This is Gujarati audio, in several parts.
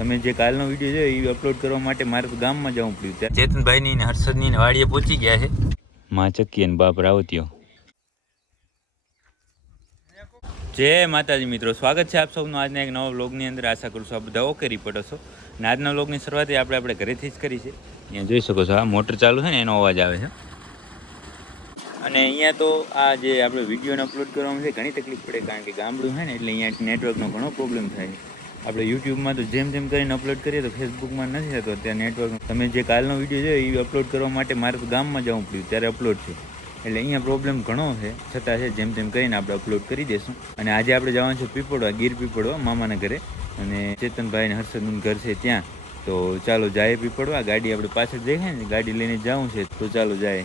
તમે જે કાલનો વીડિયો જોયો એ અપલોડ કરવા માટે મારે તો ગામમાં જવું પડ્યું ત્યાં. ચેતનભાઈની ને હર્ષદની વાડીએ પહોંચી ગયા છે. માં ચક્કી અને બાપ રાવતીઓ જય માતાજી મિત્રો સ્વાગત છે આપ સૌનું આજના એક નવા બ્લોગની અંદર. આશા કરું છું આ બધા ઓકે રિપોર્ટ હશો. અને આજના બ્લોગની શરૂઆત આપણે આપણે ઘરેથી જ કરી છે. અહીંયા જોઈ શકો છો આ મોટર ચાલુ છે ને એનો અવાજ આવે છે. અને અહીંયા તો આ જે આપણે વિડીયોને અપલોડ કરવામાં છે ઘણી તકલીફ પડે કારણ કે ગામડું છે ને એટલે અહીંયા નેટવર્કનો ઘણો પ્રોબ્લેમ થાય આપણે યુટ્યુબમાં તો જેમ જેમ કરીને અપલોડ કરીએ તો ફેસબુકમાં નથી થતો ત્યાં નેટવર્ક તમે જે કાલનો વીડિયો છે એ અપલોડ કરવા માટે મારે તો ગામમાં જવું પડ્યું, ત્યારે અપલોડ છે. એટલે અહીંયા પ્રોબ્લેમ ઘણો છે. છતાં છે, જેમ તેમ કરીને આપણે અપલોડ કરી દઈશું. અને આજે આપણે જવાનું છે પીપળવા, ગીર પીપળવા, મામાના ઘરે. અને ચેતનભાઈ ને હર્ષદનું ઘર છે ત્યાં. તો ચાલો જાય પીપળવા, ગાડી આપણે પાછળ દેખાય ને, ગાડી લઈને જવું છે, તો ચાલો જાય.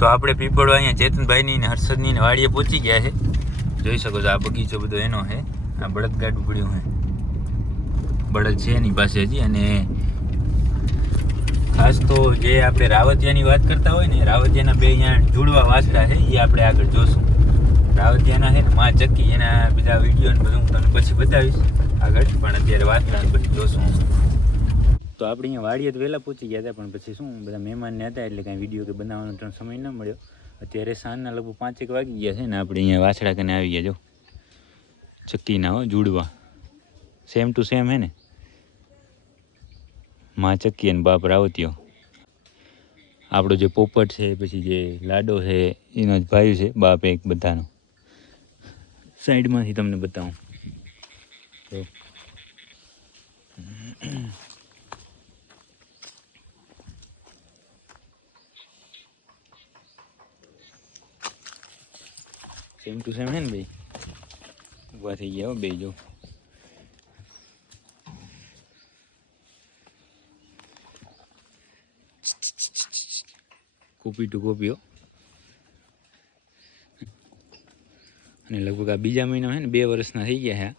તો આપણે પીપળવા અહીંયા ચેતનભાઈની ને હર્ષદની ને વાડીએ પહોંચી ગયા છે. જોઈ શકો છો આ બગીચો બધો એનો છે. આ બળદ ગાડું પડ્યું છે. બળદ છે એની પાસે હજી અને ખાસ તો જે આપણે રાવતિયાની વાત કરતા હોય ને, રાવતિયાના બે અહીંયા જુડવા વાંસડા છે એ આપણે આગળ જોશું. રાવતિયાના છે ને માં ચક્કી એના બધા વીડિયો ને બધું હું તમને પછી બતાવીશ. આગળ, પણ અત્યારે વાંસડા બધું જોશું. તો આપણે અહીંયા વાડીએ તો વહેલા પહોંચી ગયા હતા, પણ પછી શું, બધા મહેમાનને હતા એટલે કાંઈ વીડિયો કે બનાવવાનો ત્રણ સમય ન મળ્યો. અત્યારે સાંજના લગભગ પાંચેક વાગી ગયા છે ને આપણે અહીંયા વાછડા કને આવી ગયા, જો. ચક્કીના હો, જુડવા. સેમ ટુ સેમ હે ને? માં ચક્કી અને બાપ રાવતીઓ આપણો જે પોપટ છે, પછી જે લાડો છે, એનો જ ભાઈ છે, બાપ એક બધાનો. સાઈડમાંથી તમને બતાવું. તો સેમ ટુ સેમ હે ને ભાઈ. ઊભા થઈ ગયા હો, બે જો. કોપી ટુ કોપીઓ અને લગભગ આ બીજા મહિના હે ને, બે વર્ષના થઈ ગયા છે આ.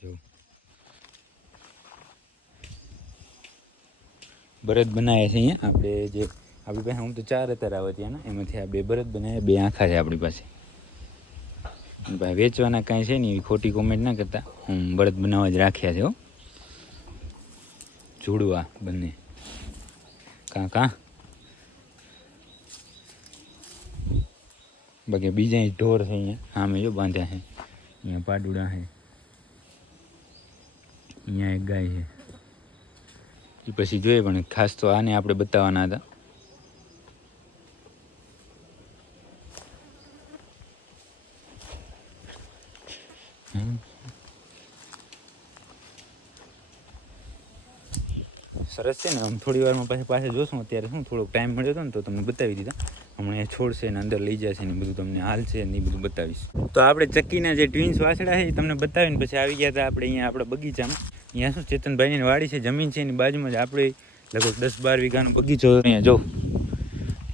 જો બરદ બનાવ્યા છે અહીંયા. આપણે જે, આપણી પાસે હું તો ચાર હતા રાવતિયાના એમાંથી આ બે બરત બનાવ્યા બે આંખા છે આપણી પાસે. ભાઈ વેચવાના કાંઈ છે નહીં ખોટી કોમેન્ટ ના કરતા. હું બરત બનાવવા જ રાખ્યા છે હો. જોડવા બંને. કાં કાં? બાકી બીજા ઢોર છે અહીંયા. સામે જો બાંધ્યા છે. અહીંયા પાડુડા છે. અહીંયા એક ગાય છે. એ પછી જોઈએ, પણ ખાસ તો આને આપણે બતાવવાના હતા. સરસ છે ને, આમ થોડી વારમાં પાછા પાસે જોશું, અત્યારે શું થોડોક ટાઈમ મળ્યો હતો ને, તો તમને બતાવી દીધા. હમણાં એ છોડશે ને, અંદર લઈ જશે ને બધું તમને હાલ છે ને, એ બધું બતાવીશ. તો આપણે ચક્કીના જે ટ્વિન્સ વાછડા છે, એ તમને બતાવીને પછી આવી ગયા હતા આપણે અહીંયા, આપણા બગીચામાં. અહીંયા શું ચેતનભાઈની વાડી છે, જમીન છે એની બાજુમાં જ આપણે લગભગ દસ બાર વીઘાનો બગીચો અહીંયા, જો.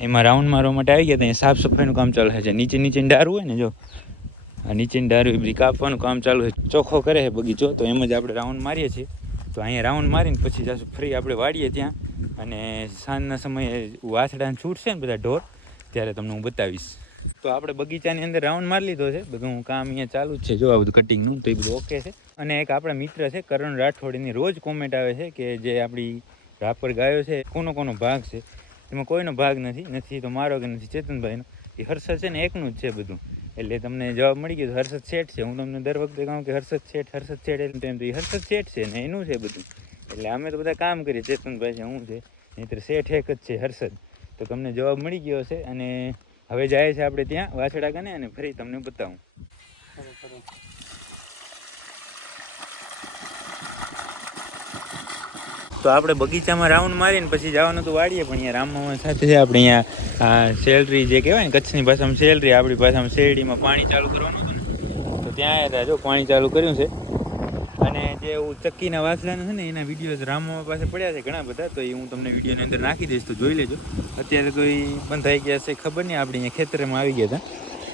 એમાં રાઉન્ડ મારવા માટે આવી ગયા તો અહીંયા સાફ સફાઈનું કામ ચાલે છે. નીચે નીચે ડારું હોય ને, જો. આ નીચેની ડારું એ બધી કાપવાનું કામ ચાલુ છે. ચોખ્ખો કરે છે બગીચો, તો એમ જ આપણે રાઉન્ડ મારીએ છીએ. તો અહીંયા રાઉન્ડ મારીને પછી જાશું ફ્રી આપણે વાડીએ ત્યાં. અને સાંજના સમયે વાછડાને છૂટશે ને બધા ઢોર, ત્યારે તમને હું બતાવીશ. તો આપણે બગીચાની અંદર રાઉન્ડ મારી લીધો છે. બધું કામ અહીંયા ચાલુ જ છે. જો આ બધું કટિંગનું તો એ બધું ઓકે છે. અને એક આપણા મિત્ર છે, કરણ રાઠોડીની રોજ કોમેન્ટ આવે છે કે જે આપણી રાપર ગાયો છે, કોનો કોનો ભાગ છે. એમાં કોઈનો ભાગ નથી નથી તો મારો કે નથી ચેતનભાઈનો. એ હર્ષદ છે ને, એકનું જ છે બધું. એટલે તમને જવાબ મળી ગયો હર્ષદ શેઠ છે. હું તમને દર વખતે કહું કે હર્ષદ શેઠ હર્ષદ શેઠ એટલે એમ તો એ હર્ષદ શેઠ છે ને, એનું છે બધું. એટલે અમે તો બધા કામ કરીએ. ચેતનભાઈ છે, હું છે. નહીંતર શેઠ એક જ છે, હર્ષદ. તો તમને જવાબ મળી ગયો હશે અને હવે જાય છે આપણે ત્યાં વાછડા કને, અને ફરી તમને બતાવું. તો આપણે બગીચામાં રાઉન્ડ મારીને પછી જવાનું તો વાડીએ, પણ અહીંયા રામમામા સાથે છે આપણે અહીંયા સેલરી જે કહેવાય ને, કચ્છની ભાષામાં સેલરી, આપણી ભાષામાં શેરડીમાં પાણી ચાલુ કરવાનું હતું ને, તો ત્યાં આવ્યા હતા. જો પાણી ચાલુ કર્યું છે જે ચક્કીના વાસલાના છે ને, એના વિડીયોઝ રામમામા પાસે પડ્યા છે ઘણા બધા, તો એ હું તમને વિડીયોની અંદર નાખી દઈશ, તો જોઈ લેજો. અત્યારે તો એ બંધાઈ ગયા છે, ખબર નહીં, આપણે અહીંયા ખેતરમાં આવી ગયા હતા.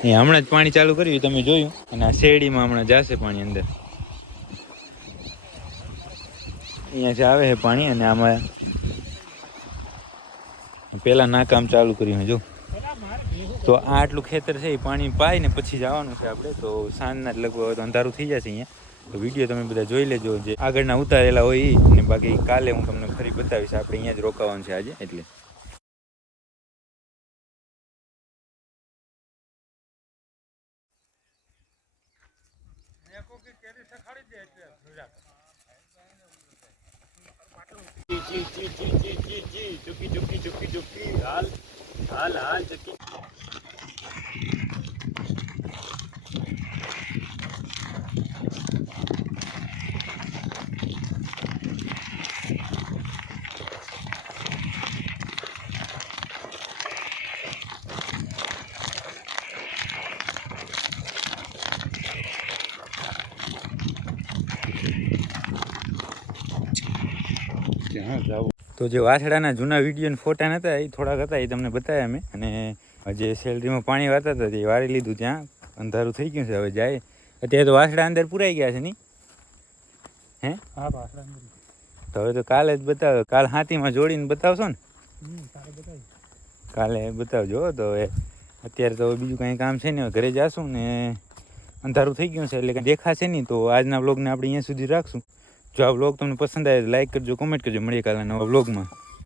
એ હમણાં જ પાણી ચાલુ કર્યું તમે જોયું. અને આ શેરડીમાં હમણાં જશે પાણી અંદર. અહીંયાથી આવે છે પાણી, અને આમાં પેલા નાકામ ચાલુ કર્યું જો. તો આટલું ખેતર છે, એ પાણી પાય ને પછી જવાનું છે આપણે, તો સાંજના લગભગ અંધારું થઈ જશે અહીંયા. તો વીડિયો તમે બધા જોઈ લેજો. જે આગળના ઉતારેલા હોય એ અને બાકી કાલે હું તમને ફરી બતાવીશ. આપણે અહીંયા જ રોકાવાનું છે આજે. એટલે. જી જી જી જી જી જી ચુકી ચુકી ચુકી ચુકી હાલ હાલ હાલ ચુકી જાવું તો જે વાછડાના જૂના વીડિયો ફોટા નતા એ થોડાક હતા એ તમને બતાવ્યા અમે. અને જે સેલરીમાં પાણી વાતા હતા એ વારી લીધું ત્યાં. અંધારું થઈ ગયું છે હવે જાય. અત્યારે તો વાછડા અંદર પુરાઈ ગયા છે નહીં હે? હા તો હવે તો કાલે જ બતાવો. કાલ હાથીમાં જોડીને બતાવશો ને? કાલે બતાવજો તો હવે અત્યારે તો બીજું કાંઈ કામ છે ને હવે ઘરે જાશું ને અંધારું થઈ ગયું છે એટલે દેખાશે નહીં. તો આજના બ્લોગને આપણે અહીંયા સુધી રાખશું. જો આ વ્લોગ તમને પસંદ આવે લાઈક કરજો કોમેન્ટ કરજો. મળીએ કાલે નવા વ્લોગમાં